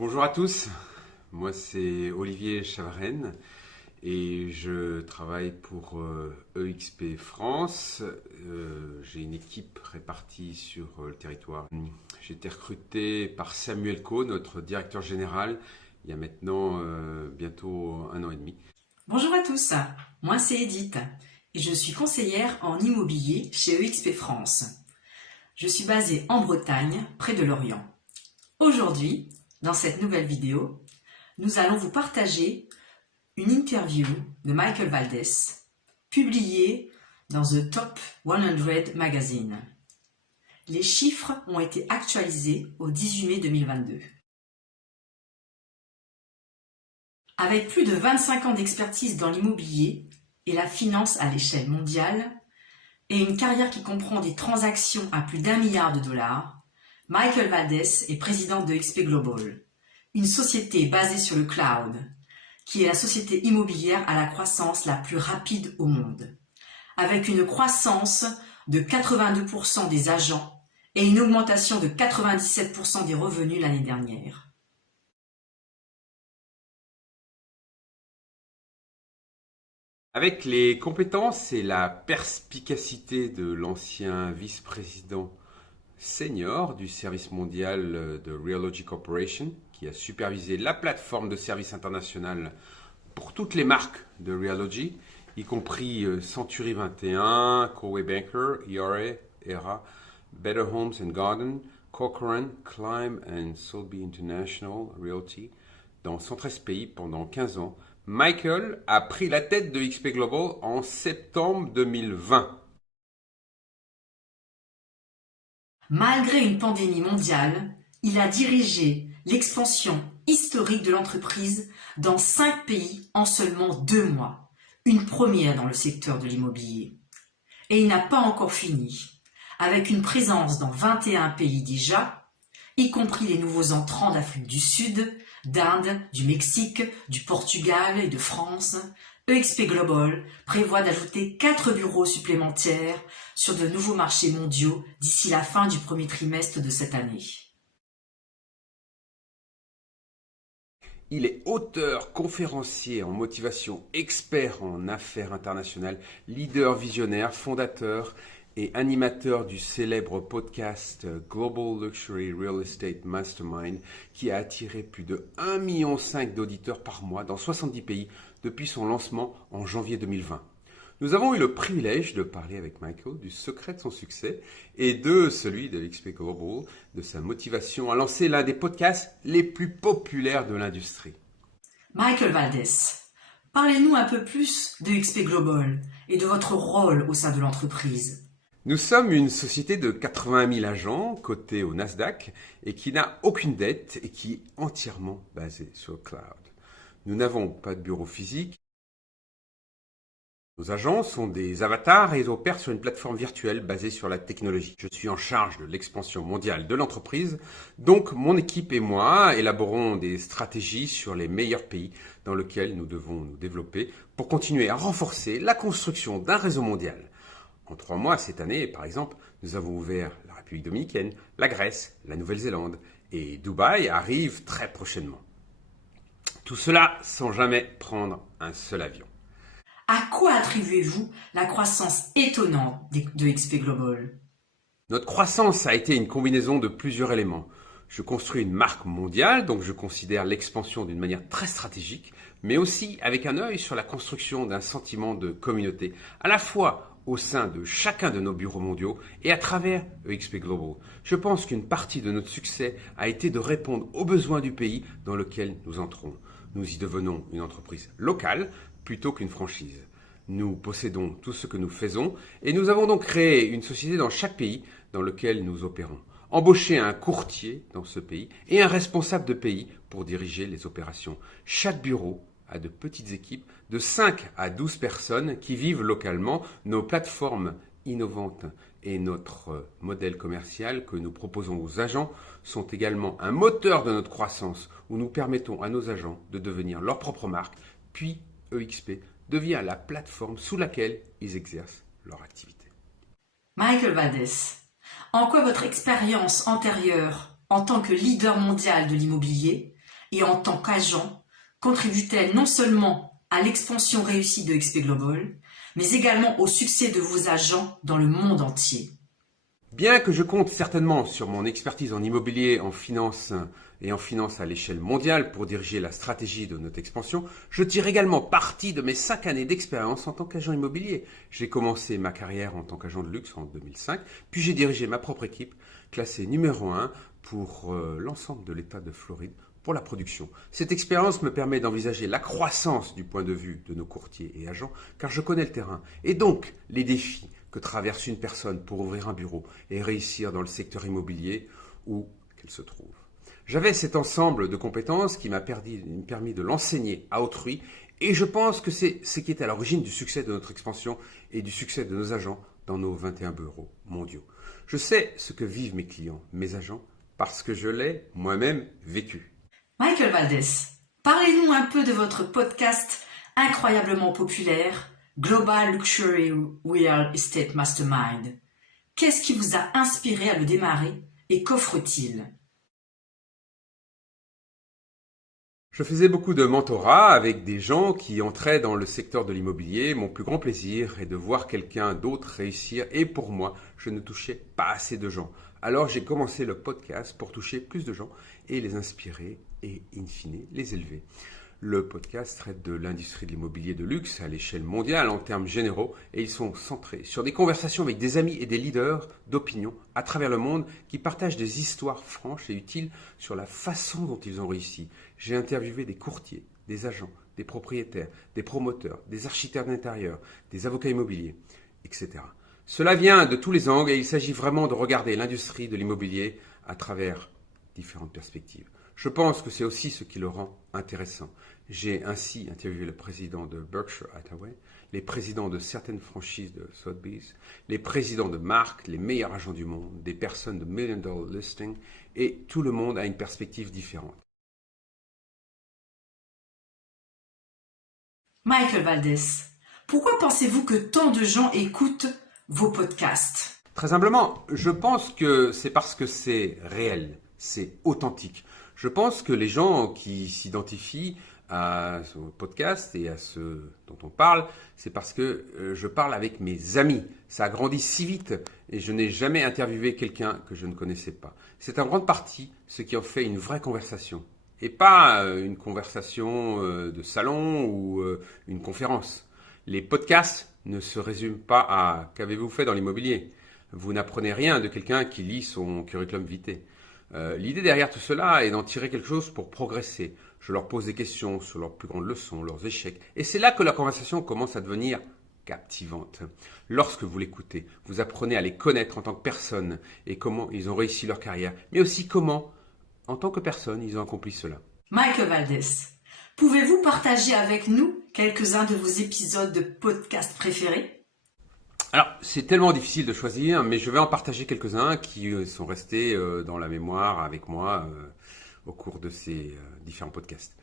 Bonjour à tous, moi c'est Olivier Chavren et je travaille pour EXP France. J'ai une équipe répartie sur le territoire. J'ai été recruté par Samuel Coe, notre directeur général, il y a maintenant bientôt 1 an et demi. Bonjour à tous, moi c'est Edith et je suis conseillère en immobilier chez EXP France. Je suis basée en Bretagne, près de Lorient. Aujourd'hui, dans cette nouvelle vidéo, nous allons vous partager une interview de Michael Valdés, publiée dans The Top 100 Magazine. Les chiffres ont été actualisés au 18 mai 2022. Avec plus de 25 ans d'expertise dans l'immobilier et la finance à l'échelle mondiale, et une carrière qui comprend des transactions à plus d'1 milliard de dollars, Michael Valdés est président de EXP Global, une société basée sur le cloud, qui est la société immobilière à la croissance la plus rapide au monde, avec une croissance de 82% des agents et une augmentation de 97% des revenus l'année dernière. Avec les compétences et la perspicacité de l'ancien vice-président senior du service mondial de Realogy Corporation, qui a supervisé la plateforme de services international pour toutes les marques de Realogy, y compris Century 21, Coldwell Banker, ERA, Better Homes and Garden, Cochrane, Climb and Sotheby International Realty, dans 113 pays pendant 15 ans. Michael a pris la tête de XP Global en septembre 2020. Malgré une pandémie mondiale, il a dirigé l'expansion historique de l'entreprise dans 5 pays en seulement 2 mois, une première dans le secteur de l'immobilier. Et il n'a pas encore fini, avec une présence dans 21 pays déjà, y compris les nouveaux entrants d'Afrique du Sud, d'Inde, du Mexique, du Portugal et de France. EXP Global prévoit d'ajouter 4 bureaux supplémentaires sur de nouveaux marchés mondiaux d'ici la fin du premier trimestre de cette année. Il est auteur, conférencier en motivation, expert en affaires internationales, leader visionnaire, fondateur et animateur du célèbre podcast Global Luxury Real Estate Mastermind, qui a attiré plus de 1,5 million d'auditeurs par mois dans 70 pays depuis son lancement en janvier 2020. Nous avons eu le privilège de parler avec Michael du secret de son succès et de celui de XP Global, de sa motivation à lancer l'un des podcasts les plus populaires de l'industrie. Michael Valdés, parlez-nous un peu plus de XP Global et de votre rôle au sein de l'entreprise. Nous sommes une société de 80 000 agents cotée au Nasdaq et qui n'a aucune dette et qui est entièrement basée sur le cloud. Nous n'avons pas de bureau physique. Nos agents sont des avatars et ils opèrent sur une plateforme virtuelle basée sur la technologie. Je suis en charge de l'expansion mondiale de l'entreprise, donc mon équipe et moi élaborons des stratégies sur les meilleurs pays dans lesquels nous devons nous développer pour continuer à renforcer la construction d'un réseau mondial. En 3 mois cette année, par exemple, nous avons ouvert la République dominicaine, la Grèce, la Nouvelle-Zélande et Dubaï arrive très prochainement. Tout cela sans jamais prendre un seul avion. À quoi attribuez-vous la croissance étonnante de XP Global? Notre croissance a été une combinaison de plusieurs éléments. Je construis une marque mondiale, donc je considère l'expansion d'une manière très stratégique, mais aussi avec un œil sur la construction d'un sentiment de communauté, à la fois au sein de chacun de nos bureaux mondiaux et à travers EXP Global. Je pense qu'une partie de notre succès a été de répondre aux besoins du pays dans lequel nous entrons. Nous y devenons une entreprise locale plutôt qu'une franchise. Nous possédons tout ce que nous faisons et nous avons donc créé une société dans chaque pays dans lequel nous opérons. Embaucher un courtier dans ce pays et un responsable de pays pour diriger les opérations. Chaque bureau a de petites équipes de 5 à 12 personnes qui vivent localement. Nos plateformes innovantes et notre modèle commercial que nous proposons aux agents sont également un moteur de notre croissance où nous permettons à nos agents de devenir leur propre marque, puis EXP devient la plateforme sous laquelle ils exercent leur activité. Michael Valdés, en quoi votre expérience antérieure en tant que leader mondial de l'immobilier et en tant qu'agent, contribue-t-elle non seulement à l'expansion réussie de XP Global, mais également au succès de vos agents dans le monde entier? Bien que je compte certainement sur mon expertise en immobilier, en finance et en finance à l'échelle mondiale pour diriger la stratégie de notre expansion, je tire également parti de mes 5 années d'expérience en tant qu'agent immobilier. J'ai commencé ma carrière en tant qu'agent de luxe en 2005, puis j'ai dirigé ma propre équipe, classée numéro 1 pour l'ensemble de l'État de Floride pour la production. Cette expérience me permet d'envisager la croissance du point de vue de nos courtiers et agents, car je connais le terrain, et donc les défis que traverse une personne pour ouvrir un bureau et réussir dans le secteur immobilier où qu'elle se trouve. J'avais cet ensemble de compétences qui m'a permis de l'enseigner à autrui, et je pense que c'est ce qui est à l'origine du succès de notre expansion et du succès de nos agents dans nos 21 bureaux mondiaux. Je sais ce que vivent mes clients, mes agents, parce que je l'ai moi-même vécu. Michael Valdés, parlez-nous un peu de votre podcast incroyablement populaire, Global Luxury Real Estate Mastermind. Qu'est-ce qui vous a inspiré à le démarrer et qu'offre-t-il? Je faisais beaucoup de mentorat avec des gens qui entraient dans le secteur de l'immobilier. Mon plus grand plaisir est de voir quelqu'un d'autre réussir et pour moi, je ne touchais pas assez de gens. Alors j'ai commencé le podcast pour toucher plus de gens et les inspirer et in fine les élever. Le podcast traite de l'industrie de l'immobilier de luxe à l'échelle mondiale en termes généraux et ils sont centrés sur des conversations avec des amis et des leaders d'opinion à travers le monde qui partagent des histoires franches et utiles sur la façon dont ils ont réussi. J'ai interviewé des courtiers, des agents, des propriétaires, des promoteurs, des architectes d'intérieur, des avocats immobiliers, etc. Cela vient de tous les angles et il s'agit vraiment de regarder l'industrie de l'immobilier à travers différentes perspectives. Je pense que c'est aussi ce qui le rend intéressant. J'ai ainsi interviewé le président de Berkshire Hathaway, les présidents de certaines franchises de Sotheby's, les présidents de marques, les meilleurs agents du monde, des personnes de Million Dollar Listing, et tout le monde a une perspective différente. Michael Valdés, pourquoi pensez-vous que tant de gens écoutent vos podcasts? Très humblement, je pense que c'est parce que c'est réel, c'est authentique. Je pense que les gens qui s'identifient à ce podcast et à ce dont on parle, c'est parce que je parle avec mes amis. Ça a grandi si vite et je n'ai jamais interviewé quelqu'un que je ne connaissais pas. C'est en grande partie ce qui en fait une vraie conversation et pas une conversation de salon ou une conférence. Les podcasts ne se résument pas à « qu'avez-vous fait dans l'immobilier ?» Vous n'apprenez rien de quelqu'un qui lit son curriculum vitae. L'idée derrière tout cela est d'en tirer quelque chose pour progresser. Je leur pose des questions sur leurs plus grandes leçons, leurs échecs. Et c'est là que la conversation commence à devenir captivante. Lorsque vous l'écoutez, vous apprenez à les connaître en tant que personne et comment ils ont réussi leur carrière, mais aussi comment, en tant que personne, ils ont accompli cela. Michael Valdés, pouvez-vous partager avec nous quelques-uns de vos épisodes de podcast préférés? Alors, c'est tellement difficile de choisir, mais je vais en partager quelques-uns qui sont restés dans la mémoire avec moi au cours de ces différents podcasts.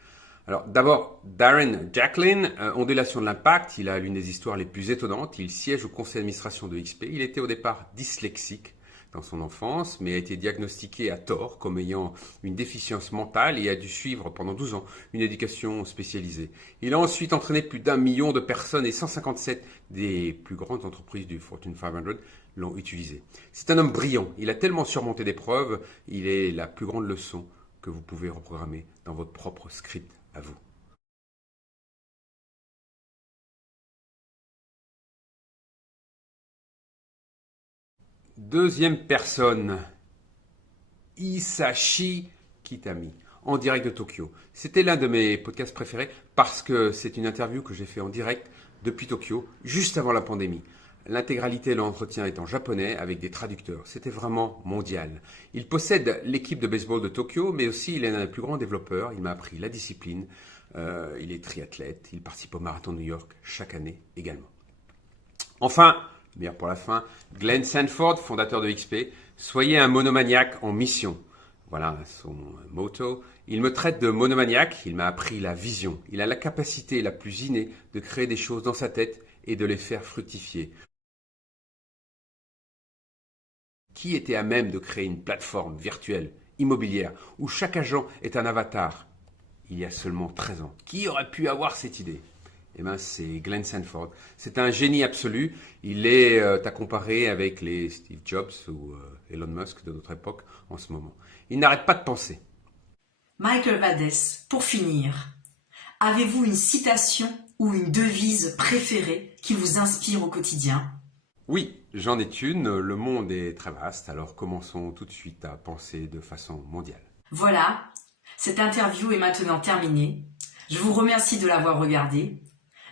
Alors, d'abord, Darren Jacklin, Ondulation de l'impact. Il a l'une des histoires les plus étonnantes. Il siège au conseil d'administration de XP. Il était au départ dyslexique dans son enfance, mais a été diagnostiqué à tort comme ayant une déficience mentale et a dû suivre pendant 12 ans une éducation spécialisée. Il a ensuite entraîné plus d'1 million de personnes et 157 des plus grandes entreprises du Fortune 500 l'ont utilisé. C'est un homme brillant. Il a tellement surmonté d'épreuves. Il est la plus grande leçon que vous pouvez reprogrammer dans votre propre script à vous. Deuxième personne, Hisashi Kitami, en direct de Tokyo. C'était l'un de mes podcasts préférés parce que c'est une interview que j'ai fait en direct depuis Tokyo, juste avant la pandémie. L'intégralité de l'entretien est en japonais avec des traducteurs. C'était vraiment mondial. Il possède l'équipe de baseball de Tokyo, mais aussi il est l'un des plus grands développeurs. Il m'a appris la discipline. Il est triathlète. Il participe au marathon de New York chaque année également. Enfin, meilleur pour la fin, Glenn Sanford, fondateur de XP. Soyez un monomaniaque en mission. Voilà son motto. Il me traite de monomaniaque. Il m'a appris la vision. Il a la capacité la plus innée de créer des choses dans sa tête et de les faire fructifier. Qui était à même de créer une plateforme virtuelle immobilière où chaque agent est un avatar il y a seulement 13 ans. Qui aurait pu avoir cette idée? Eh bien, c'est Glenn Sanford. C'est un génie absolu. Il est à comparer avec les Steve Jobs ou Elon Musk de notre époque en ce moment. Il n'arrête pas de penser. Michael Valdés, pour finir, avez-vous une citation ou une devise préférée qui vous inspire au quotidien? Oui, j'en ai une. Le monde est très vaste, alors commençons tout de suite à penser de façon mondiale. Voilà, cette interview est maintenant terminée. Je vous remercie de l'avoir regardée.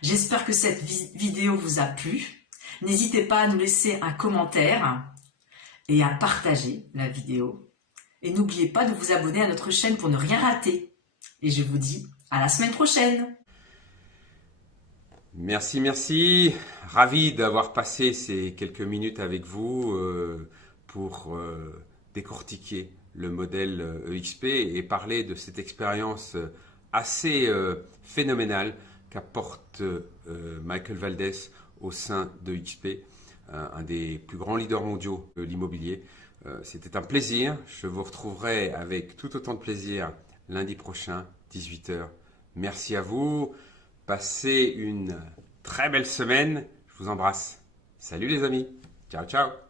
J'espère que cette vidéo vous a plu. N'hésitez pas à nous laisser un commentaire et à partager la vidéo. Et n'oubliez pas de vous abonner à notre chaîne pour ne rien rater. Et je vous dis à la semaine prochaine. Merci. Ravi d'avoir passé ces quelques minutes avec vous pour décortiquer le modèle EXP et parler de cette expérience assez phénoménale qu'apporte Michael Valdés au sein de EXP, un des plus grands leaders mondiaux de l'immobilier. C'était un plaisir. Je vous retrouverai avec tout autant de plaisir lundi prochain, 18 h. Merci à vous. Passez une très belle semaine. Je vous embrasse. Salut les amis. Ciao.